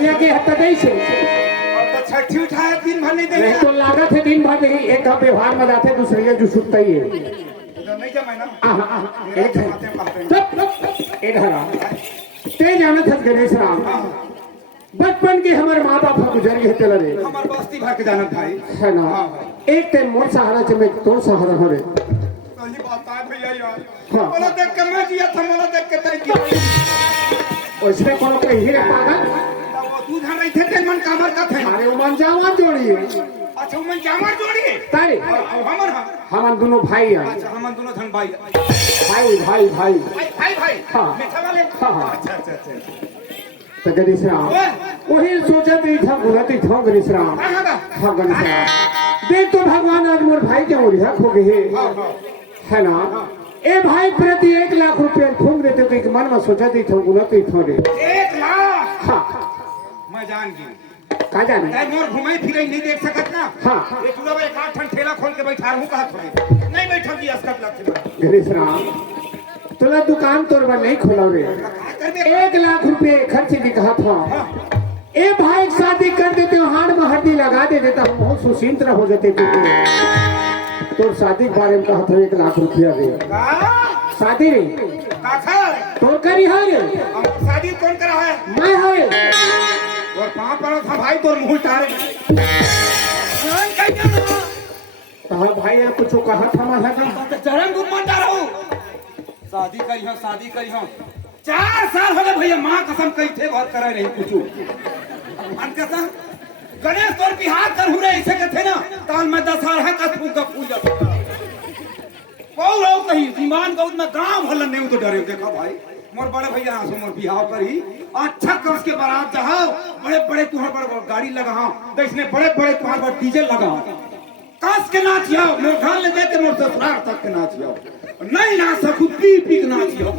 भैया के हत्या कैसे तो छठी उठाए दिन भर नहीं देंगे तो लागत है दिन भर नहीं एक का व्यवहार में जाते दूसरे का जो सुनता ही है तो नहीं जमाए ना एक है एक है ते जाना था गणेश राम बचपन के हमारे माँ बाप गुजर गए थे लड़े हमारे बस्ती भर के जाना भाई है ना एक टाइम मोर सहारा चे मैं तोर सहारा हो रे सही बात है भैया यार हाँ। बोला देख के मैं जिया था बोला देख के तय किया उसने कोनो कही रे पागल वो तू धर रही थे तेल मन कामर का थे अरे उमन जावा जोड़ी है अच्छा मन जामर जोड़ी है तारे हमर हम दोनों भाई हैं अच्छा हम दोनों धन भाई भाई भाई भाई भाई हाँ। मीठा वाले हाँ। अच्छा अच्छा अच्छा तो गणेश राम वही सोचा भी था गुलाती था गणेश राम हाँ गणेश राम देख तो भगवान आज मोर भाई के ओरिया खो गए है ना ए भाई प्रति 1 लाख रुपया फूंक देते तो एक मन में सोचा थी था गुलाती था रे 1 लाख हाँ मैं जान गई कहा जाना ताई मोर घुमाई फिरे नहीं देख सकत ना हाँ ये चूड़ा एक आठ ठन ठेला खोल के बैठा रहूं कहां थोड़ी नहीं बैठा जी अस्कत लगते गणेश राम तोला दुकान तोर पर नहीं खोला रे 1 लाख रुपए खर्च की कहा था ए भाई शादी कर देते हो हाथ में हल्दी लगा दे देता हूँ बहुत सुशींत्र हो जाते थे तो शादी के बारे में कहा था 1 लाख रुपया रे शादी रे तो करी है रे शादी कौन करा है मैं है और कहां पर था भाई तोर मुंह तारे कौन कह तो भाई ने कुछ कहा था मैं तो चरण को मान रहा हूं शादी करी हो 4 साल हो गए भैया मां कसम कही थे बहुत करे नहीं कुछ मान कसम गणेश तोर बिहार कर हुरे ऐसे कहते ना काल में 10 साल है का पूजा कौन रहो कहीं ईमान का उतना गांव भला नहीं तो डरे देखा भाई मोर बड़े भैया आंसू मोर बिहाव करी अच्छा कस के बारात जाओ बड़े बड़े तुहर पर गाड़ी लगाओ देखने बड़े बड़े तुहर पर डीजे लगाओ कस के नाचियो मोर घर ले देते मोर ससुराल तक के नाचियो नहीं ना सकू पी के नाचियो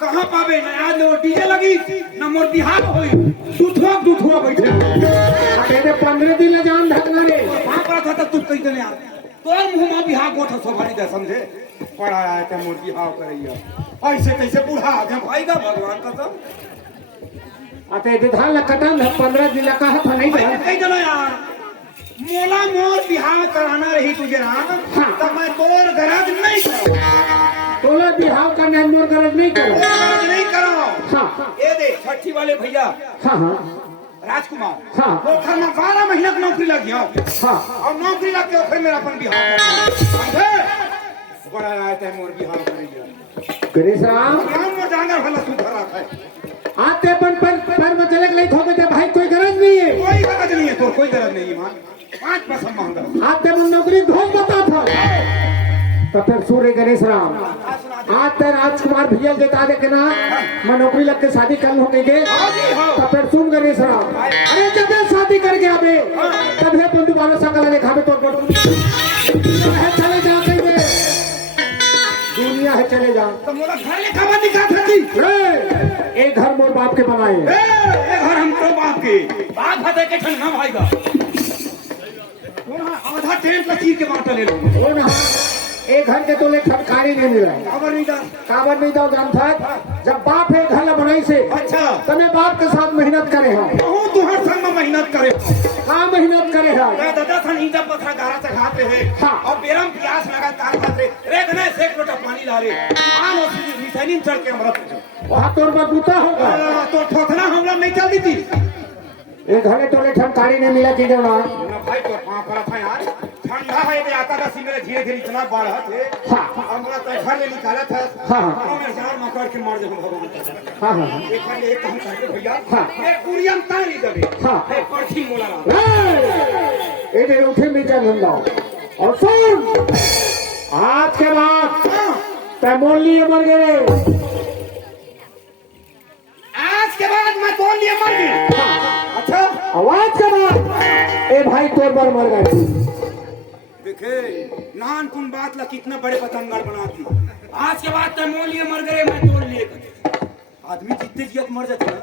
कहां पावे ना आज वो डीजे लगी ना मोर बिहाव होई दुठवा बैठे अबे 15 दिन ले जान ढकना रे वहां पर था तू कहीं देने आ तोर मुंह में बिहाव गोठ सोभारी दे समझे पड़ा आया ते मोर बिहाव करैया ऐसे कैसे बूढ़ा आ गया भाई का भगवान कसम अते विधान ला कटन 15 दिन ला कहा था नहीं भाई कहीं देना यार मोला मोर बिहाव कराना रही तुझे ना तो मैं तोर गरज नहीं करूं तोला बिहाव का मोर गरज नहीं करो नहीं करो हाँ ये देख छठी वाले भैया हाँ हाँ राजकुमार हाँ पोखर में 12 महीना की नौकरी लग गया हाँ और नौकरी लग के फिर मेरा अपन बिहाव समझे बड़ा आया था मोर बिहाव करेगा गणेश राम गांव में जाना भला तू घर आता है आते पर में चले गए ठोके थे भाई कोई गरज नहीं है कोई गरज नहीं है तो कोई गरज नहीं है मान 5% मांगा आते मन नौकरी ढोल बता था तो फिर सूर्य गणेश राम आते राजकुमार भैया जता दे के ना मैं नौकरी लग के शादी कर लूंगे तो फिर सुन गणेश राम अरे जब शादी करके आवे तब है तुम दोबारा सकल दिखावे तो चले जाते दुनिया है चले जाओ तो मोला घर ले खावा दिखा थी एक घर मोर बाप के बनाए ए घर हमरो बाप के बाप भदे के ठंडा भाईगा आधा टेंट लकीर के बांट ले लो एक घर के तो ले खटकारी नहीं मिल रहा काबर नहीं दो जान था जब बाप है घर बनाई से अच्छा तने बाप के साथ मेहनत करे हो बहुत तुहर संग में मेहनत करे हाँ मेहनत करे हो दादा सन ईटा पत्थर गारा से खाते हैं हाँ। और बेरम प्यास लगा तार खाते रे गने से एक लोटा पानी ला रे मान और मिसाइलिन चढ़ के अमृत वहाँ तोर बूता होगा तो ठोकना हमला नहीं चलती थी एक घरे टोले ठनकारी नहीं मिला की देना भाई तो वहां पर था यार ठंडा है ये आता था मेरे धीरे धीरे इतना बढ़ा थे हाँ हमरा तो घर ले निकाला था हाँ मैं जार मकर के मार दे भगवान हाँ हाँ एक बार एक काम करके भैया हाँ। एक कुरियन ताली देबे हाँ। एक परछी मोला ये उठे मीटर धंधा और सुन आज के बाद पैमोली मर गए आज के बाद मैं बोल लिए मर गई अच्छा आवाज के बाद ए भाई तोर पर मर गए देखे नान कुन बात ला कितना बड़े पतंगड़ बनाती आज के बाद तो मोल लिए मर गए मैं तोड़ लिए आदमी जितने जियत मर जाते ना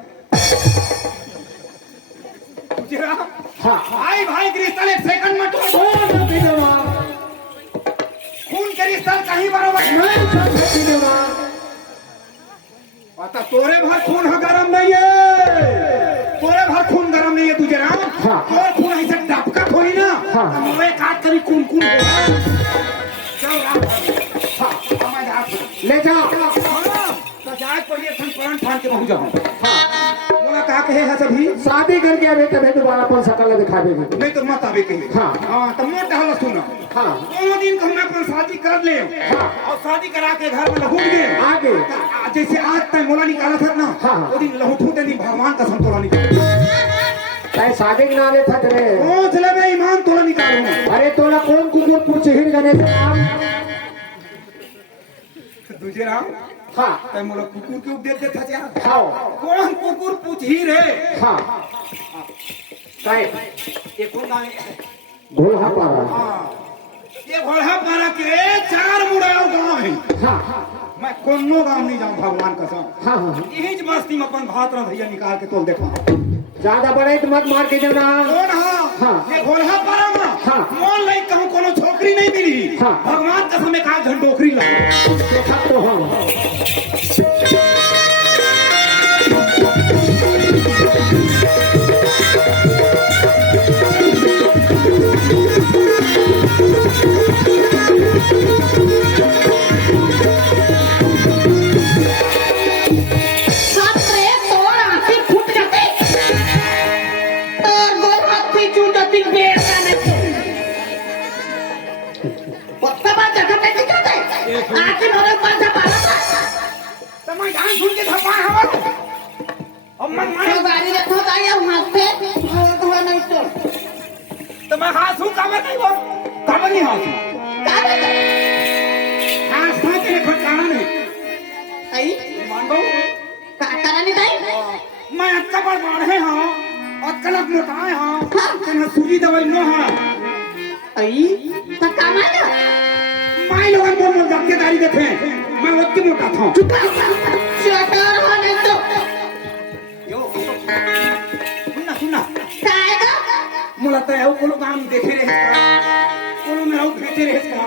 तुझे हाँ भाई भाई के रिश्ता एक सेकंड में तोड़ खून के रिश्ता कहीं बराबर पता तोरे भर खून है गरम नहीं है गरम नहीं है तुझे राम हाँ। और खून ऐसे डबकत होई ना हाँ। तो मोए काट करी खून खून हो चल राम हाँ हमारे हाथ ले जा तो जाए पहले सन प्राण फाड़ के पहुंच जाऊं हाँ बोला कहा कहे है सभी शादी करके अबे तबे दोबारा अपन सकल दिखा देंगे नहीं तो मत आवे कहीं हाँ। हाँ तो मोट हल सुना हाँ दोनों दिन को हम अपन शादी कर ले हाँ। और शादी करा के घर में लहूट गए आगे जैसे आज तक मोला निकाला था ना हाँ। वो दिन लहूटू दिन भगवान का संतोला निकाला तय शादी के नाले था रे पहुंच ले मैं ईमान तोला निकालूंगा अरे तोला कौन कुकुर पूछ हिर गने से नाम तुझे राम हाँ तय मोला कुकुर के उपदेश देता जा खाओ कौन कुकुर पूछ ही रे हाँ काय ये कौन गाँव है घोलहा पारा हाँ ये घोड़ा पारा के 4 मुड़ाव गाँव है हाँ मैं कोनो गाँव नहीं जाऊँ भगवान कसम हाँ हाँ यही बस्ती में अपन भात भैया निकाल के तोल देखा ज्यादा बड़े तो मत मार के जाना कौन हाँ हाँ। ये घोड़ा पारा में हाँ। मोल नहीं कहूँ कोनो छोकरी नहीं मिली हाँ। भगवान कसम में कहा झंडोखरी लगे देखा तो हाँ सासरे तोड़ आंखें फूट जाते और गोल हाथ पे चूट जाती बेर जाने से पत्ता बात जगह पे नहीं जाते आंखें भरे पाछा पाला तो मैं जान सुन के धपा हवा अब मन तो मारे गाड़ी रखो गाड़ी हाथ पे धोआ नहीं तो मैं हाथ हूँ काबर नहीं वो काबर नहीं हाथ क्या बता हाथ था तेरे खटकाना नहीं आई मान दो करा नहीं दाई मैं अक्का पर बाढ़े हाँ अक्कलक मोटाए हाँ तेना सूजी दवाई न हाँ आई तो काम है ना मैं लोगन को मोल जाके गाड़ी देखे मैं वक्त मोटा था चटर होने तो यो सुनना सुनना काएगा मुला तो यार कोनो काम देखे रहे कोनो मेरा भेटे रहे का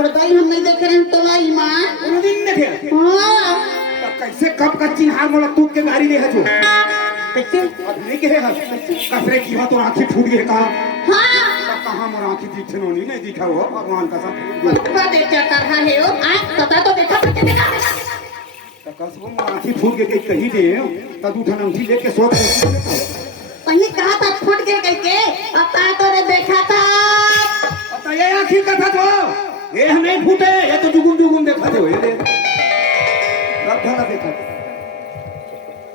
और दाई हम नहीं देख रहे हैं तो लाई मां कोनो दिन देखे हाँ तो कैसे कब का चिन्हार मोला तू के गाड़ी ले है जो कैसे अब नहीं कहे है कसरे की बात तो आंखें फूट गए कहा हाँ कहाँ मोर आंखें दिखे नहीं दिखा हुआ भगवान का सब बच्चा देखा कर रहा है वो आ पता तो देखा पता देखा तो कसबो मोर आंखें फूट गए कहीं दे तब उठा उठी लेके सोच कहीं कहा था फूट गए कह के अब ता तो ने देखा था तो ये आंखें का था तो ये नहीं फूटे ये तो जुगुम जुगुम देखा दे ये दे रब धना देखा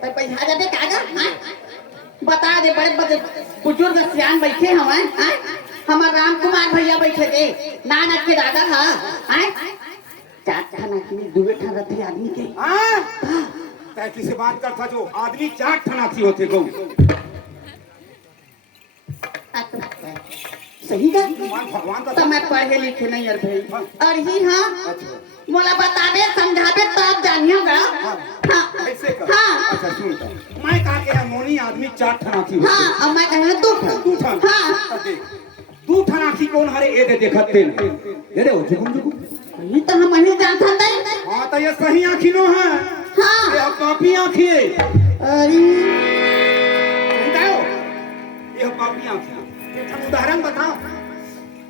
भाई पैसा जा दे कागा हां बता दे बड़े बड़े बुजुर्ग सियान बैठे हवा हां हमार राम कुमार भैया बैठे थे नाना के दादा था हां चार खाना की दुबे ठा रथी आदमी के हाँ तै किसे बात करता जो आदमी 4 ठनासी होते गौ सही का भगवान का तो मैं पढ़े लिखे नहीं यार भाई और ही हाँ मोला बतावे समझावे तब जानियो गा हाँ ऐसे कर हाँ अच्छा सुन मैं कहा के मोनी आदमी 4 ठनासी होते हाँ और मैं कहे तू तू ठन हाँ तू ठनासी कौन हरे ए दे देखते ये रे जुगुम जुगुम ये तो हम नहीं जानता नहीं हाँ तो ये सही आँखी नो है हाँ ये पापी आँखी है अरे बताओ ये पापी आँखी एक उदाहरण बताओ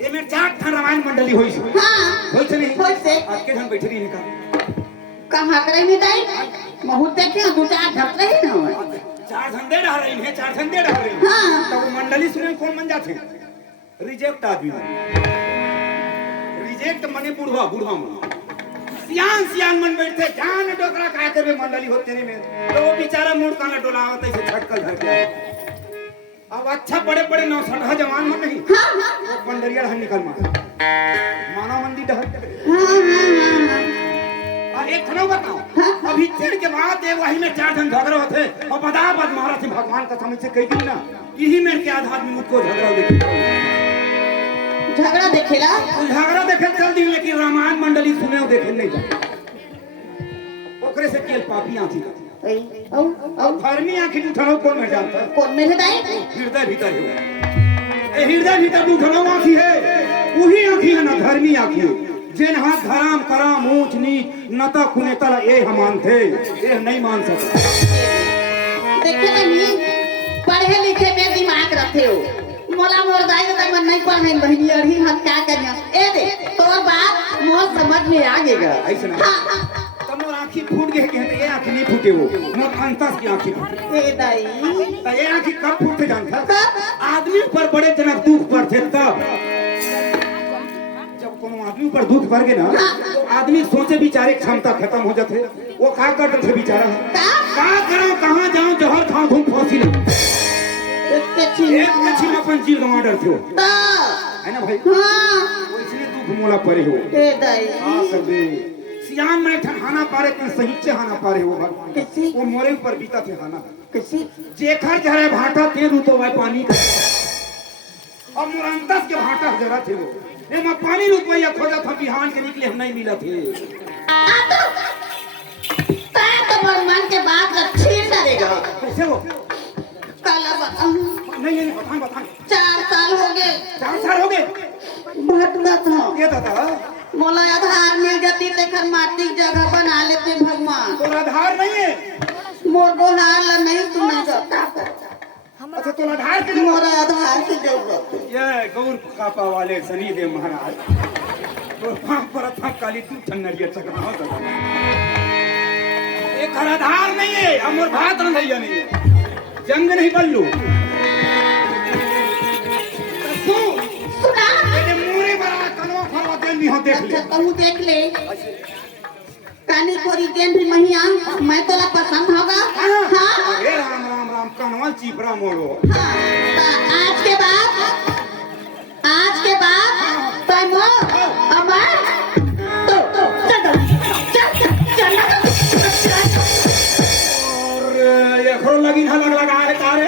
ये मेरे 4 ठन रामायण मंडली होई से हाँ होई से नहीं होई से। आज के धन बैठरी है का कहाँ करे नहीं दाई बहुत देखे दो चार ढक रही ना हुआ 4 झंडे डाल रही है 4 झंडे डाल रही है हाँ तो वो मंडली सुने कौन मन जाते रिजेक्ट आदमी रिजेक्ट मने बुढ़वा बुढ़वा मन सियान मन बैठते जान डोकरा का करवे मंडली होते नहीं में तो वो बेचारा मूड का ना डोलावत ऐसे झटकल धर के अब अच्छा बड़े बड़े 960 जवान मन नहीं हाँ हाँ वो पंडरिया ढहन निकल मानव मंदिर ढहन और एक खनो बताओ अभी चढ़ के बाद एक वही में 4 जन झगड़ा होते और बदाबद महाराज भगवान का समझ से कही दी ना यही मेरे के आधार में मुझको झगड़ा देखे झगड़ा देखेला झगड़ा देखे चल दी लेकिन रामायण मंडली सुने देखे नहीं जाए ओकरे से केल पापी आंखी और धर्मी आंखी उठाओ कौन में जानता है कौन में दाई हृदय भीतर है हृदय भीतर उठाओ आंखी है वही आंखी है ना धर्मी आंखी है जिन हाथ धराम कराम ऊंच नीच नता कुने तला ये हम मानते ये नहीं मान सकते देखे नहीं जाते हो मोला मोर दाई तक मन नहीं पढ़ नहीं बहनी अड़ी हम क्या करिया ए दे तोर बात मोर समझ में आ गेगा ऐसे ना तब मोर आँखी फूट गए कहते ये आँखी नहीं फूटे वो मोर अंतस की आँखी फूटे ए दाई तो ये आँखी कब फूटते जानता आदमी पर बड़े जनक दुख पड़ते तब जब कोनो आदमी पर दुख पड़ गए ना तो आदमी सोचे बिचारे क्षमता खत्म हो जाते वो क्या करते थे बेचारा क्या करो कहाँ जाऊँ जहर खाऊं घूम फांसी ले एक कछी में अपन जीव गंवा डर थे है ना भाई वो इसलिए दुख मोला पड़े हो ए दाई हाँ कर दे सियान में ठहाना पारे तो सही से हाना पारे हो भगवान वो मोरे ऊपर बीता थे हाना कैसे जेखर जरे भाटा तेल तो वह पानी का और मुरंतस के भाटा जरा थे वो ए मैं पानी रुपया खोजा था बिहान के निकले हम नहीं मिला थे तुम्हारे मन के बात छीन डालेगा कैसे वो काला बताऊं नहीं बताएं 4 साल हो गए 4 साल हो गए भटका था ये दादा मोला आधार मिल जाती तेखर माटी जगह बना लेते भगवान तो आधार नहीं है मोर गोहार ला नहीं सुना जाता अच्छा तो आधार के मोर आधार की जरूरत है ये गौर कापा वाले शनिदेव महाराज तो पांच पर था काली तू ठन्नरिया चकना हो दादा एक आधार नहीं है अमर भात रंधैया नहीं है जंग नहीं बल्लू सुना ये मुरे बड़ा कनवा फरवा देन भी हो देख ले अच्छा कहूँ देख ले कानी कोरी देन भी महिया मैं तोला पसंद होगा हाँ अरे राम राम राम कनवा चीपरा मोरो हाँ, आज के बाद तैमो अमर तो चल और ये खरो लगी ना लगा रे कारे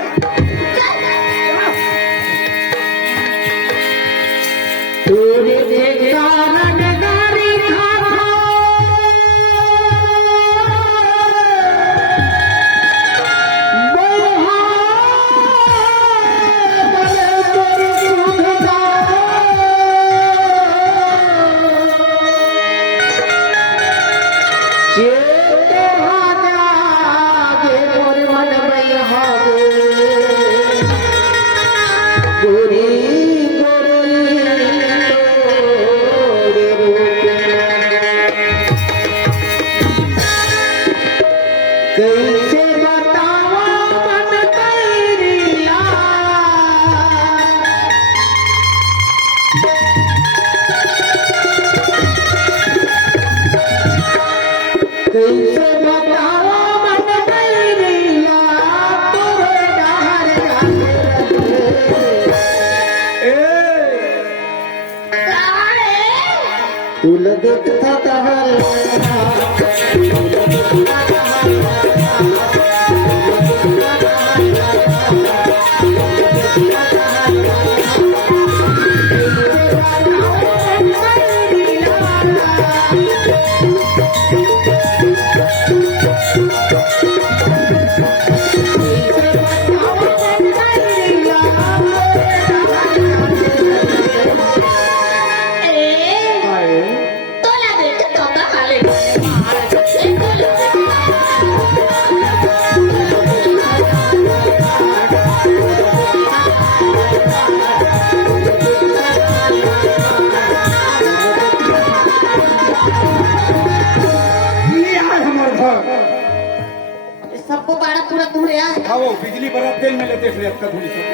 सबको बाड़ा पूरा तुम्हारे यहाँ वो बिजली बराबर देन में लेते थे अब तक थोड़ी सब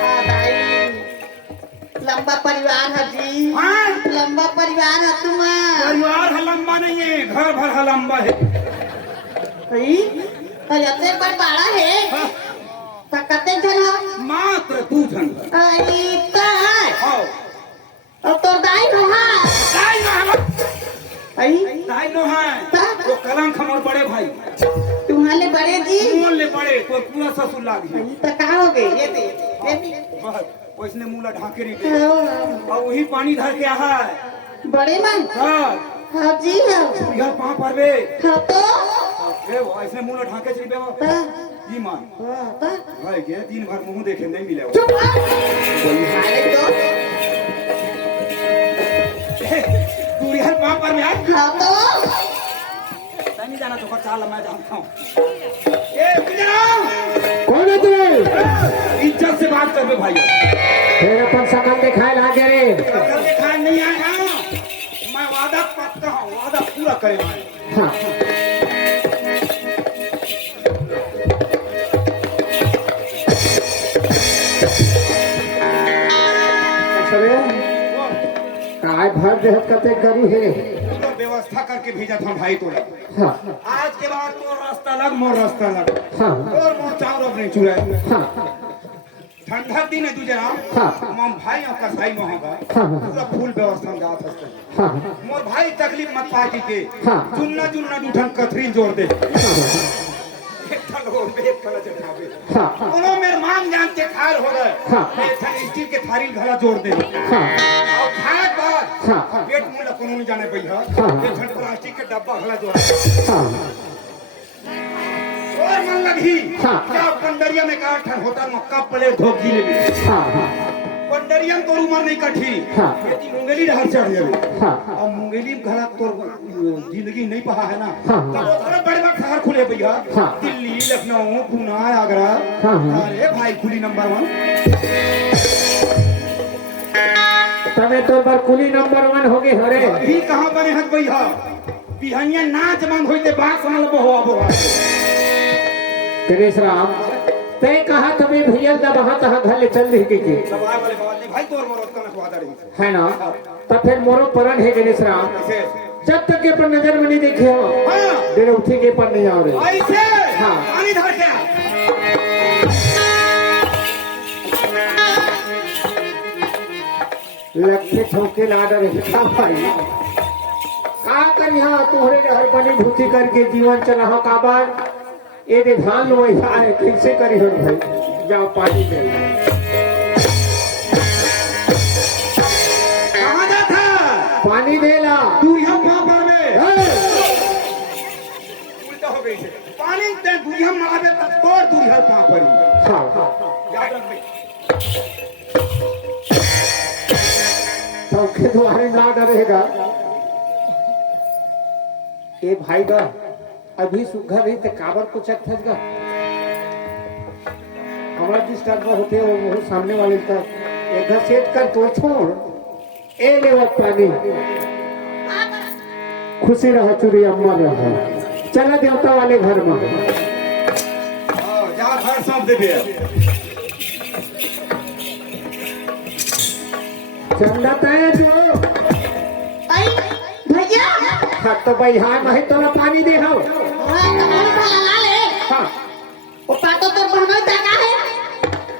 हाँ भाई लंबा परिवार है जी हाँ लंबा परिवार है तुम परिवार है लंबा नहीं है घर भर है लंबा है तो जैसे पर बाड़ा है तो कते जन हो मात्र तू जन अरे तो हाँ और तो दाई हो हाँ दाई ना आई दाई नो है वो कलंक हमारे बड़े भाई तुम्हारे बड़े जी कौन ले बड़े कोई पूरा ससुर लाग गया तो कहाँ हो गए ये भी बस उसने मुला ढाके रही और वही पानी धर के आहा है बड़े मन हाँ हाँ जी हाँ यार पाँव पर बे हाँ तो ए वो ऐसने मुला ढाके चली बे वो जी मान भाई के दिन भर मुंह देखे नहीं मिले चुप हाले तो तू यार पाँव पर में आ हाँ तो नहीं जाना तो चाल मैं जानता हूँ ए गुजरा कौन है तू इज्जत से बात करबे भाई फिर अपन शकल दिखाए लागे रे। अगर दिखाई नहीं आएगा मैं वादा पक्का हूँ, वादा पूरा करेगा। हाँ काय भर देहत कते करी है। तो व्यवस्था करके भेजा था भाई तोरा। हाँ आज के बाद तो रास्ता लग मोर रास्ता लग हाँ और मोर चाउर अपने चुराए। हाँ ठंडा दिन है तुझे हाँ। मम भाई और कसाई में होगा हाँ। पूरा फुल व्यवस्था में जात हस्ते। हाँ मोर भाई तकलीफ मत पाई के हाँ। जुन्ना जुन्ना दूठन कथरी जोड़ दे हाँ एक थल हो एक थल चढ़ावे हाँ कोनो मेरे मांग जान के खार हो गए हाँ। एक थल स्टील के थारी घला जोड़ दे हाँ और खाए बाद हाँ। पेट मुंह ला कोनो नहीं जाने भैया हाँ। एक थल प्लास्टिक के डब्बा घला जोड़ हाँ और मन लगी हाँ। क्या पंडरिया में का ठन होता मक्का प्लेट धोखी ले हाँ पंडरिया में तोर उमर नहीं कठी हाँ। खेती मुंगेली रहर चढ़ जावे हाँ और मुंगेली घरा तोर जिंदगी नहीं पहा है ना हाँ। तब वो थोड़ा बड़े बड़े शहर खुले भैया हाँ। दिल्ली लखनऊ पुणे आगरा हाँ, हाँ। अरे भाई खुली नंबर 1 तमे तो पर कुली नंबर 1 हो गए हरे। अभी कहाँ बने हत भैया बिहनिया नाच मांग होते बात समझ लो हो अब गणेश राम तय कहा तमे भैया दबहा तहा घर ले चल रही के सवाल वाले बात नहीं भाई तोर मोर का स्वादा रही है ना। तब फिर मोरो परन है गणेश राम ऐसे जब तक के पर नजर में नहीं देखे हो हाँ डेरे उठी के पर नहीं आ रहे। ऐसे हाँ। पानी धर के लक्ष्य ठोके लाडर है भाई का कर यहाँ तोहरे घर बनी भूति करके जीवन चला हो काबार ए दे धान लो यहाँ है कैसे करी हो भाई जाओ पानी दे कहाँ जाता पानी दे ला दूरिया पापा में हे! उल्टा हो गई से पानी दे दूरिया मारे तब तोड़ दूरिया पापा पर हाँ हाँ याद रख भाई सबके द्वारे लाड रहेगा ए भाई दा अभी सुघर रही ते काबर को चक थस गा हमरा डिस्टर्ब होते हो वो सामने वाले तक एक घर सेट कर तो छोड़ ए ले वो पानी खुशी रह चुरी अम्मा रह चला देवता वाले घर में जा घर सौंप दे भैया चंदा तय जो आई भैया हाँ तो भाई हाँ मैं तो पानी दे हो हाँ तुम्हारे को लगा ले हाँ वो पाटो तो बहनों जाना है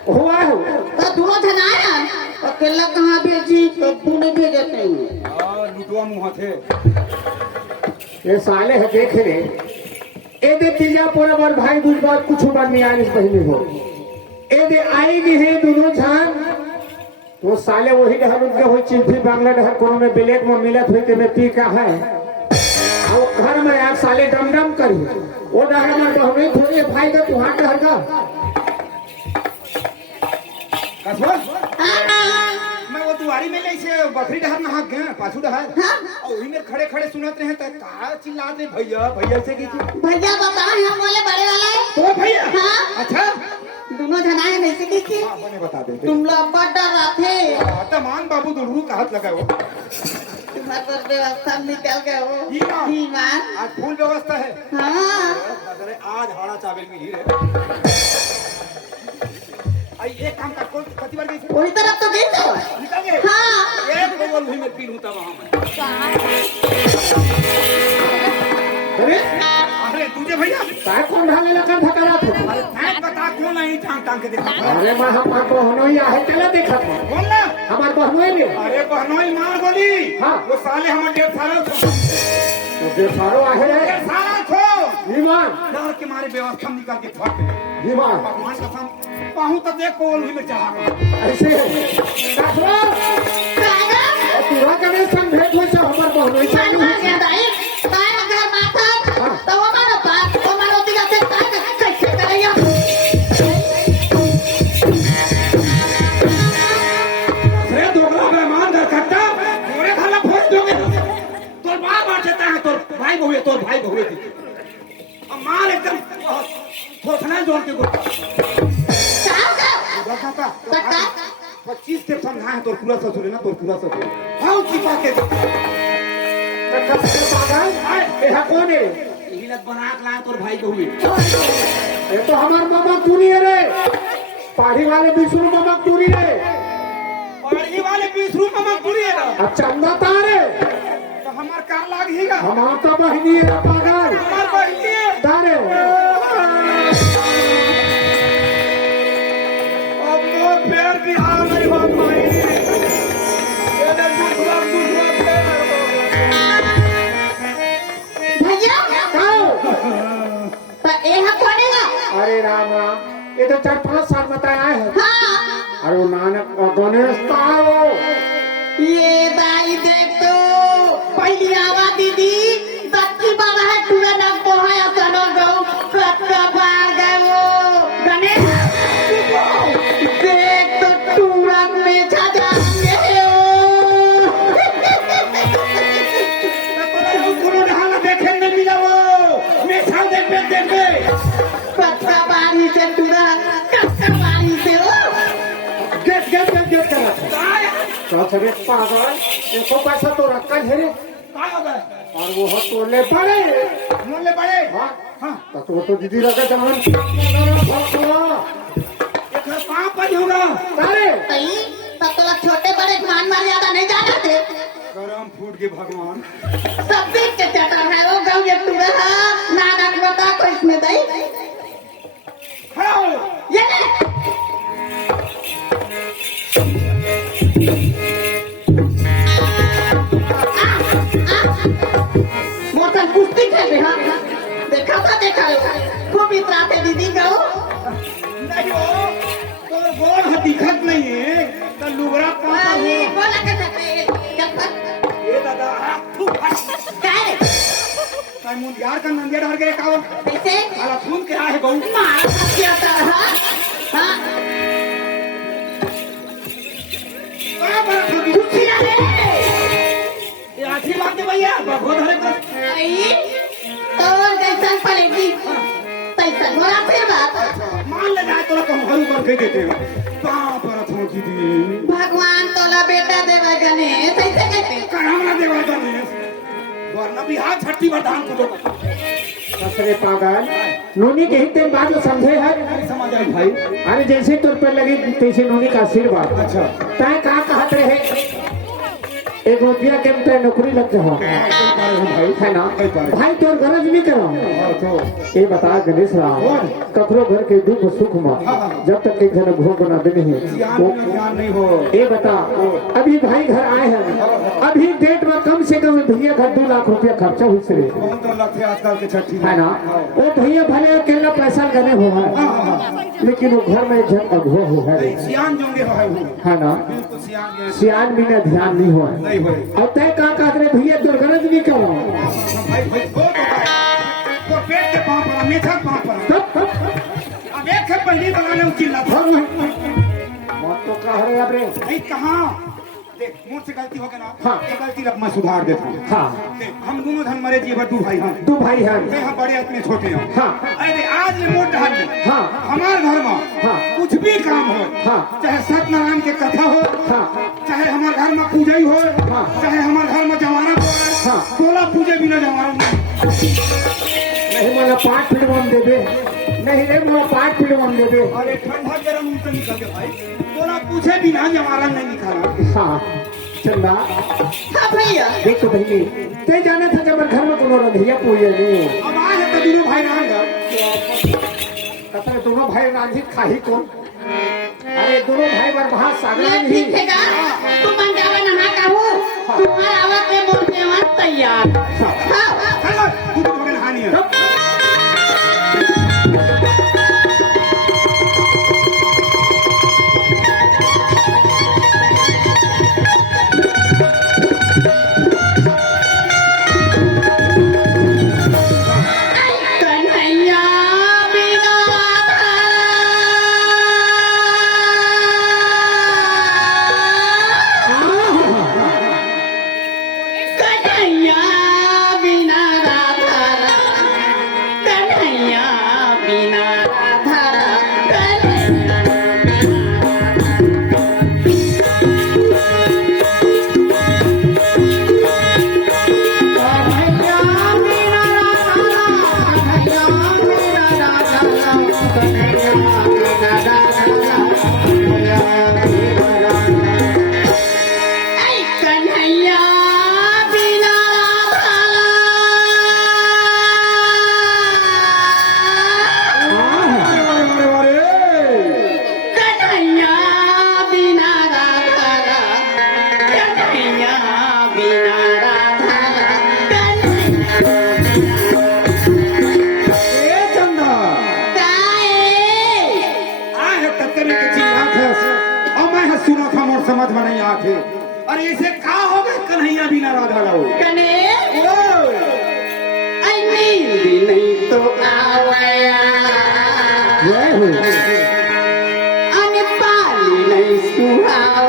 हुआ हो तो दोनों जना है अकेला कहाँ भेजी तो पुणे भेजते हैं लुटवा मुँह थे ये साले है देख रे ए दे तीजा पूरा बार भाई दूध बात कुछ बार नहीं आने पहले हो ए दे आएगी है दोनों जान वो साले वही डहर उनके हुई चिल्फी बांग्ला डहर कोनो में ब्लैक में मिलत हुई ते में पी का है और घर में यार साले डम डम करी वो डहर में बहुने थोड़ी भाई का तुहार डहर का कसवा मैं वो दुआरी में ले से बकरी डहर नहा गए पाछू डहर और वही में खड़े खड़े सुनत रहे त का चिल्लात रहे भैया भैया से की भैया बाबा हम बोले बड़े वाला है तो भैया हाँ। अच्छा दोनों जना है नहीं से की हाँ बने बता दे तुम लोग बड़ा डरा थे तमान बाबू दुलरू का हाथ लगा वो तुम्हारे व्यवस्था में निकल गए हो ईमान। ईमान आज फुल व्यवस्था है हाँ अरे आज हाड़ा चावल में ही रे आई एक काम कर कौन कति बार गई थी? वही तरफ तो गई तो निकल गए हाँ एक बगल हुई में पीन होता वहां में अरे अरे तुझे भैया काय कौन ढाले लगा धकरा थे अरे मैं बता क्यों नहीं टांग टांग के देखा अरे मैं हम बहनों ही आहे चला देखा बोल ना हमार बहनों ले अरे बहनोई मार बोली हाँ। वो साले हम 1.5 साल तो बेचारो आहे रे 1.5 साल खो ईमान डर के मारे व्यवस्था में निकाल के फट गए ईमान भगवान कसम पाहूं तो देख कोल हुई में चाहा ऐसे कासवा और तुरा कने संभेद हो से हमार बहनों ही चालू है अरे दोगला बेईमान धरकट्टा तोरे खाला फोड़ दोगे तोर बाप बाटता है तोर भाई बहुए थी अब मार एकदम थोथना जोड़ के गुड़ देखा था तक्का 25 के समझाए तो पूरा ससुर है ना तो पूरा ससुर हाँ चिपा के पागल ये कौन है? यही लग बना के लाए तोर भाई को हुए ये तो हमार मामा टूरी है रे, पाढ़ी वाले विष्णु मामा टूरी है, और ये वाले 20 रुपये में पूरी है ना चंदा तारे तो हमार कार लाग ही गा हमार तो बहनी है पागल हमार बहनी है तारे। अब वो पैर भी आ नहीं हो पाई ये ना दूसरा पैर भैया आओ। तो ये कौन है? अरे राम राम, ये तो 4-5 साल बताया है। हाँ अरे वो नानक और गणेश का है वो। ये दाई देख तो पहली आवा दीदी दक्की बाबा है पूरा ना पोहा करो गो कक्का बार गए वो गणेश देख तो टूरक में छजा गए हो कोनो ढाला देखे नहीं मिला वो मैं साल देख कक्का बारी से टूरा कक्का बारी से हो गेट गेट गेट गेट कर तो सरे पागल देखो पैसा तो रखा है रे काय हो गए और वो हो तोले पड़े मोले बड़े हाँ हां तो दीदी लगे जवान एक कहां पर होगा अरे तई तब तो छोटे बड़े मान मर्यादा नहीं जाना थे करम फूट के भगवान सब देख के चटा है वो गाँव के टूरा नानक बता को इसमें दई खड़ा हो ये ले मोटन कुश्ती खेल रहे हैं देखा लो खूब इतरा थे दीदी को नहीं हो तो गोड़ हाथ दिखत नहीं है तो लुगड़ा कहां अरे है बोला कैसे ये दादा तू क्या काय मुंह यार का नंगे डर के काव कैसे आला खून के आहे गौ मार क्या था हाँ का बड़ा खुदी कुछ ना ले ये आठी बात है भैया भगवान हरे का आई तो कैसा पड़ेगी तैसा मोरा फिर बात मान ले जाए तो हम हरू कर दे देते हैं पांव पर थो की दी भगवान तोला बेटा देवा गणेश ऐसे कैसे करमला देवा गणेश वरना भी हाथ छट्टी वरदान को दो ससरे पागल नोनी के हित बात को समझे है समझ आई भाई अरे जैसे तुर पर लगी तैसे नोनी का आशीर्वाद अच्छा तय का कहत रहे एक रुपया के तो नौकरी लग जा भाई है ना भाई तोर गरज नहीं करो और तो ये बता गणेश राम ककरो घर के दुख सुख में जब तक एक जन भोग बना दे नहीं ज्ञान नहीं हो ये बता अभी भाई घर आए हैं अभी डेट में कम से कम भैया घर 2 लाख रुपया खर्चा हुई से कौन तो लगते आजकल के छठी है ना वो भैया भले अकेला पैसा गने हो है लेकिन वो घर में एक जन अगुआ हो है सियान जोंगे हो है ना बिल्कुल सियान के सियान भी ना ध्यान नहीं हो नहीं होए और तय का कहते भैया दुर्गणज नहीं करो भाई भाई वो तो पेट के पांव पर मेथा पांव पर अब एक है पहली लगाने चिल्ला मत तो कह रहे अब रे नहीं कहां देख मुझ से गलती हो गई ना हाँ। ये गलती रख मैं सुधार देता हूं हाँ देख हम दोनों धन मरे जीवर 2 भाई हैं 2 भाई हैं मैं हम बड़े आदमी छोटे हैं हाँ अरे आज ले मोट ढाल हाँ हमारे घर में हाँ। कुछ भी काम हो हाँ। चाहे सत्यनारायण के कथा हो हाँ चाहे हमारे घर में पूजा हो हाँ। चाहे हमारे घर में जवाना हो हाँ। तोला पूजे बिना जवाना नहीं मला 5 फीट में देबे नहीं रे मला 5 फीट में देबे अरे ठंडा गरम उनसे निकल के भाई तोला पूछे बिना जवाना नहीं निकाला हाँ चंदा हाँ भैया देखो बहनी ते जाने था जब घर में कोनो रंधिया पूजे नहीं अब आए हैं तो दोनों भाई रहेंगे कतरे दोनों भाई रांझी खाही कौन अरे दोनों भाई बार बाहर ये सागरा नहीं ठीक है का तुम मन जावा नहा का हो तुम्हारा आवाज में बोलते हैं तैयार हाँ चलो तू तो बगल हानि है कन्हैया बिना तने के चिल्लात है और मैं है सुना था मोर समझ में नहीं आते अरे ऐसे का हो गए कन्हैया बिना राधा रहो कने आई नींद नहीं तो आवाया अने पाली नहीं सुहावा